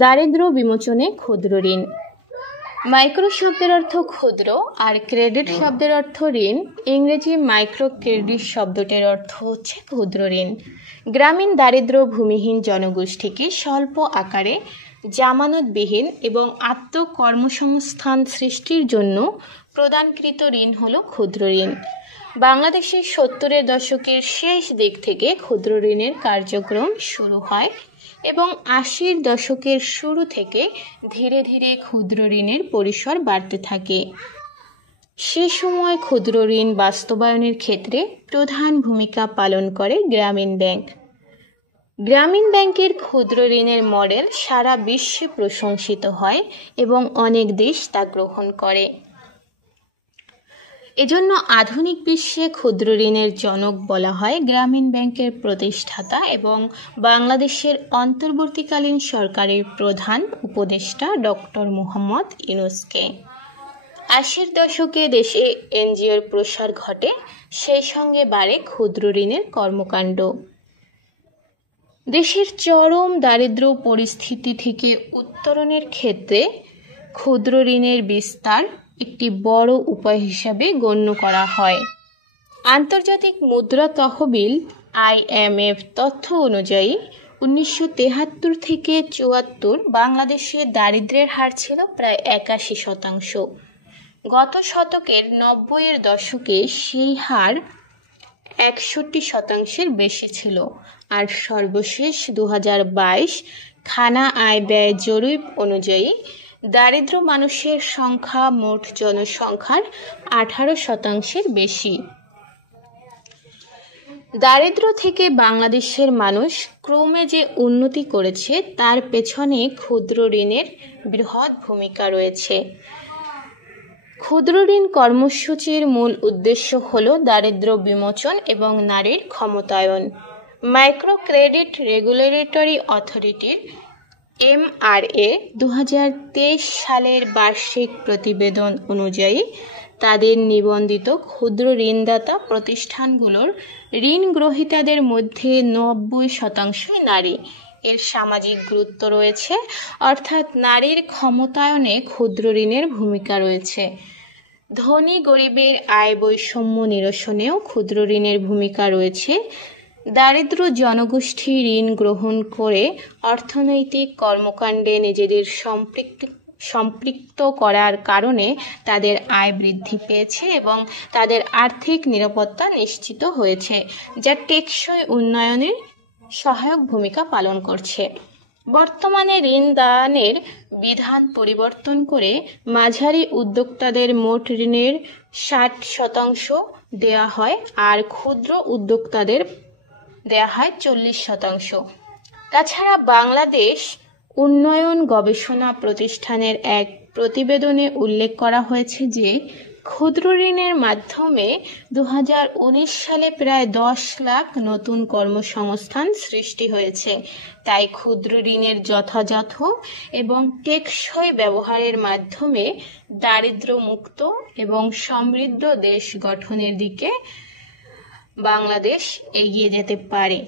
দারিদ্র্য বিমোচনে ক্ষুদ্র ঋণ। মাইক্রো শব্দের অর্থ ক্ষুদ্র আর ক্রেডিট শব্দের অর্থ ঋণ। ইংরেজি মাইক্রো ক্রেডিট শব্দটির অর্থ হচ্ছে ক্ষুদ্র ঋণ। গ্রামীণ দারিদ্র্য ভূমিহীন জনগোষ্ঠীকে স্বল্প আকারে জামানতবিহীন এবং আত্মকর্মসংস্থান সৃষ্টির জন্য প্রদানকৃত ঋণ হল ক্ষুদ্র ঋণ। বাংলাদেশের 70-এর দশকের শেষ দিক থেকে ক্ষুদ্র ঋণের কার্যক্রম শুরু হয় এবং 80-র দশকের শুরু থেকে ধীরে ধীরে ক্ষুদ্র ঋণের পরিসর বাড়তে থাকে। সে সময় ক্ষুদ্র ঋণ বাস্তবায়নের ক্ষেত্রে প্রধান ভূমিকা পালন করে গ্রামীণ ব্যাংক। গ্রামীণ ব্যাংকের ক্ষুদ্র ঋণের মডেল সারা বিশ্বে প্রশংসিত হয় এবং অনেক দেশ তা গ্রহণ করে। এজন্য আধুনিক বিশ্বে ক্ষুদ্র ঋণের জনক বলা হয় গ্রামীণ ব্যাংকের প্রতিষ্ঠাতা এবং বাংলাদেশের অন্তর্বর্তীকালীন সরকারের প্রধান উপদেষ্টা ডক্টর মোহাম্মদ ইউনূসকে। 80-র দশকে দেশে এনজিওর প্রসার ঘটে, সেই সঙ্গে বাড়ে ক্ষুদ্র ঋণের কর্মকাণ্ড। দেশের চরম দারিদ্র্য পরিস্থিতি থেকে উত্তরণের ক্ষেত্রে ক্ষুদ্র ঋণের বিস্তার একটি বড় উপায় হিসাবে গণ্য করা হয়। আন্তর্জাতিক মুদ্রা তহবিল IMF তথ্য অনুযায়ী 1973 থেকে 74 বাংলাদেশে দারিদ্র্যের হার ছিল প্রায় 81%। গত শতকের 90-এর দশকে সেই হার 61%-এর বেশি ছিল, আর সর্বশেষ 2022 খানা আয় ব্যয় জরিপ অনুযায়ী দারিদ্র মানুষের সংখ্যা মোট জনসংখ্যার 18%-এর বেশি। দারিদ্র থেকে বাংলাদেশের মানুষ ক্রমে যে উন্নতি করেছে তার পেছনে ক্ষুদ্র ঋণের বৃহৎ ভূমিকা রয়েছে। ক্ষুদ্র ঋণ কর্মসূচির মূল উদ্দেশ্য হল দারিদ্র বিমোচন এবং নারীর ক্ষমতায়ন। মাইক্রো ক্রেডিট রেগুলেটরি অথরিটির MRA 2023 সালের বার্ষিক প্রতিবেদন অনুযায়ী তাদের নিবন্ধিত ক্ষুদ্র ঋণদাতা প্রতিষ্ঠানগুলোর ঋণ গ্রহীতাদের মধ্যে 90% নারী। এর সামাজিক গুরুত্ব রয়েছে, অর্থাৎ নারীর ক্ষমতায়নে ক্ষুদ্র ঋণের ভূমিকা রয়েছে। ধনী গরিবের আয় বৈষম্য নিরসনেও ক্ষুদ্র ঋণের ভূমিকা রয়েছে। দারিদ্র জনগোষ্ঠী ঋণ গ্রহণ করে অর্থনৈতিক কর্মকাণ্ডে নিজেদের সম্পৃক্ত করার কারণে তাদের আয় বৃদ্ধি পেয়েছে এবং তাদের আর্থিক নিরাপত্তা নিশ্চিত হয়েছে, যা টেকসই উন্নয়নের সহায়ক ভূমিকা পালন করছে। বর্তমানে ঋণ দানের বিধান পরিবর্তন করে মাঝারি উদ্যোক্তাদের মোট ঋণের 60% দেওয়া হয় আর ক্ষুদ্র উদ্যোক্তাদের দেওয়া হয় 40%। তাছাড়া বাংলাদেশ উন্নয়ন গবেষণা প্রতিষ্ঠানের এক প্রতিবেদনে উল্লেখ করা হয়েছে যে ক্ষুদ্র ঋণের মাধ্যমে 2019 সালে প্রায় 10 লাখ নতুন কর্মসংস্থান সৃষ্টি হয়েছে। তাই ক্ষুদ্র ঋণের যথাযথ এবং টেকসই ব্যবহারের মাধ্যমে দারিদ্র্যমুক্ত এবং সমৃদ্ধ দেশ গঠনের দিকে বাংলাদেশ এগিয়ে যেতে পারে।